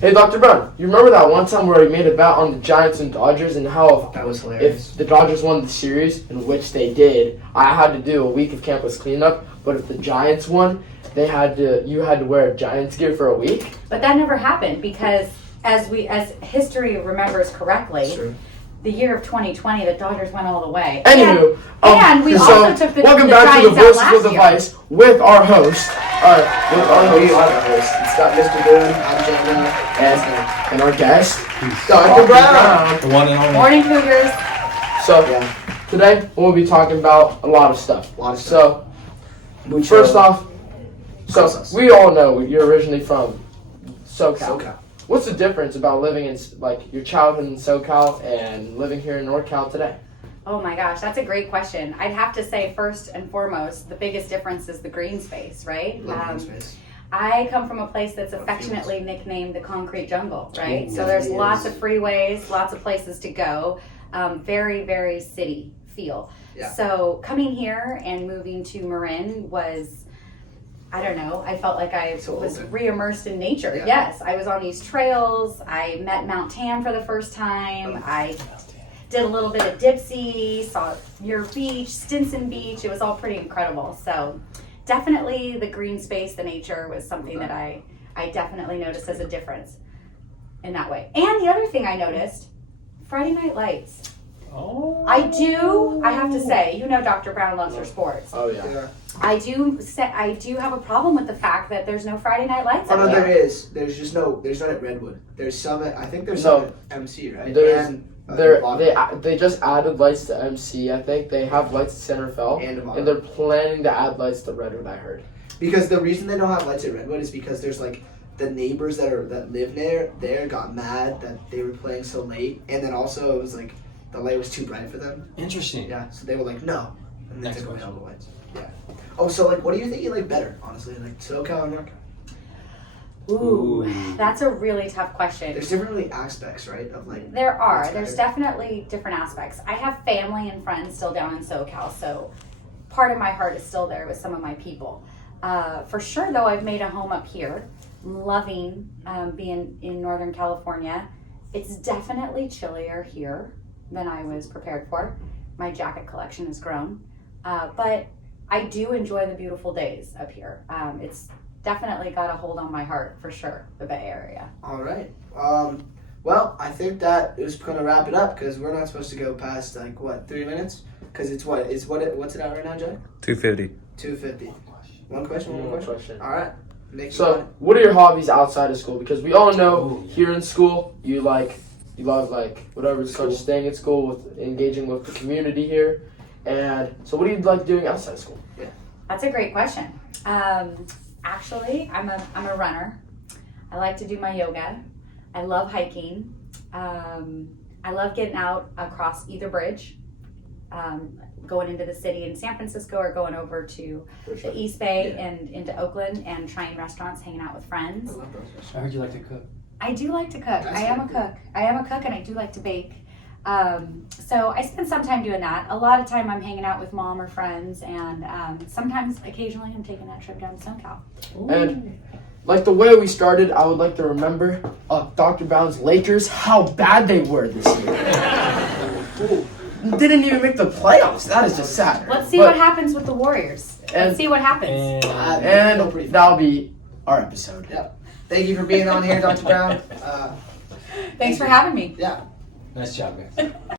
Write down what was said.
Hey, Dr. Brown, you remember that one time where we made a bet on the Giants and Dodgers and how That was hilarious. if the Dodgers won the series, in which they did, I had to do a week of campus cleanup, but if the Giants won, you had to wear Giants gear for a week? But that never happened because as history remembers correctly, Sure. the year of 2020, the Dodgers went all the way. Anywho, and we also took the welcome the back to the Giants out Voices last of the year. Vice with our host. With our We host are the host. It's got Mr. Boone, I'm Jamie, and our guest, Dr. Brown. The one and only. Morning Cougars. So Yeah, today we'll be talking about a lot of stuff. a lot of stuff. So first off, Process. we all know you're originally from SoCal. SoCal. What's the difference about living in like your childhood in SoCal and living here in NorCal today? Oh my gosh, that's a great question. I'd have to say first and foremost, the biggest difference is the green space, right? Love green space. I come from a place that's affectionately nicknamed the concrete jungle, right? Ooh, So there's yes, it lots is. of freeways, lots of places to go. Very, very city feel. Yeah. So coming here and moving to Marin was, I don't know, I felt like I So was open. re-immersed in nature. Yeah. Yes, I was on these trails. I met Mount Tam for the first time. I did a little bit of Dipsy, saw Muir Beach, Stinson Beach. It was all pretty incredible. So definitely the green space, the nature was something that I definitely noticed as a difference in that way. And the other thing I noticed, Friday Night Lights. Oh. I have to say, you know Dr. Brown loves her sports. Oh yeah. Yeah. I do have a problem with the fact that there's no Friday Night Lights. Oh no, up here. there is. There's not at Redwood. There's some at, I think there's No. some at MC, right? There's- And, They just added lights to MC. I think they have lights at Centerville, And Nevada. and they're planning to add lights to Redwood. I heard. Because the reason they don't have lights at Redwood is because there's like the neighbors that live there got mad that they were playing so late, and then also it was like the light was too bright for them. Interesting. Yeah, so they were like no, and they Next took away question. all the lights. Yeah. Oh, so like, what do you think you like better, honestly, like SoCal or NorCal? Ooh, Ooh. that's a really tough question. There's different really aspects, right? Of like There are. what's There's better. definitely different aspects. I have family and friends still down in SoCal, so part of my heart is still there with some of my people. For sure, though, I've made a home up here. I'm loving being in Northern California. It's definitely chillier here than I was prepared for. My jacket collection has grown. But I do enjoy the beautiful days up here. It's definitely got a hold on my heart, for sure, the Bay Area. All right. Well, I think that is gonna wrap it up because we're not supposed to go past like what 3 minutes because what's it at right now, Jay? 250. 250. One question. One more One question. question. All right. Next So, one. what are your hobbies outside of school? Because we all know Ooh, yeah. here in school, you love like whatever it's called, School. staying at school with engaging with the community here. And so, what do you like doing outside of school? That's a great question. Actually, I'm a runner. I like to do my yoga. I love hiking. I love getting out across either bridge, going into the city in San Francisco or going over to the East Bay and into Oakland and trying restaurants, hanging out with friends. I love those. I heard you like to cook. I do like to cook. That's I am a good. cook. I am a cook and I do like to bake. So I spend some time doing that. A lot of time I'm hanging out with mom or friends, and sometimes, occasionally, I'm taking that trip down to SoCal. And like the way we started, I would like to remember Dr. Brown's Lakers, how bad they were this year. Didn't even make the playoffs. That is just sad. Let's see But- what happens with the Warriors. And- Let's see what happens. And that'll be our episode. Thank you for being on here, Dr. Brown. Thanks for having me. Yeah. Nice job, guys.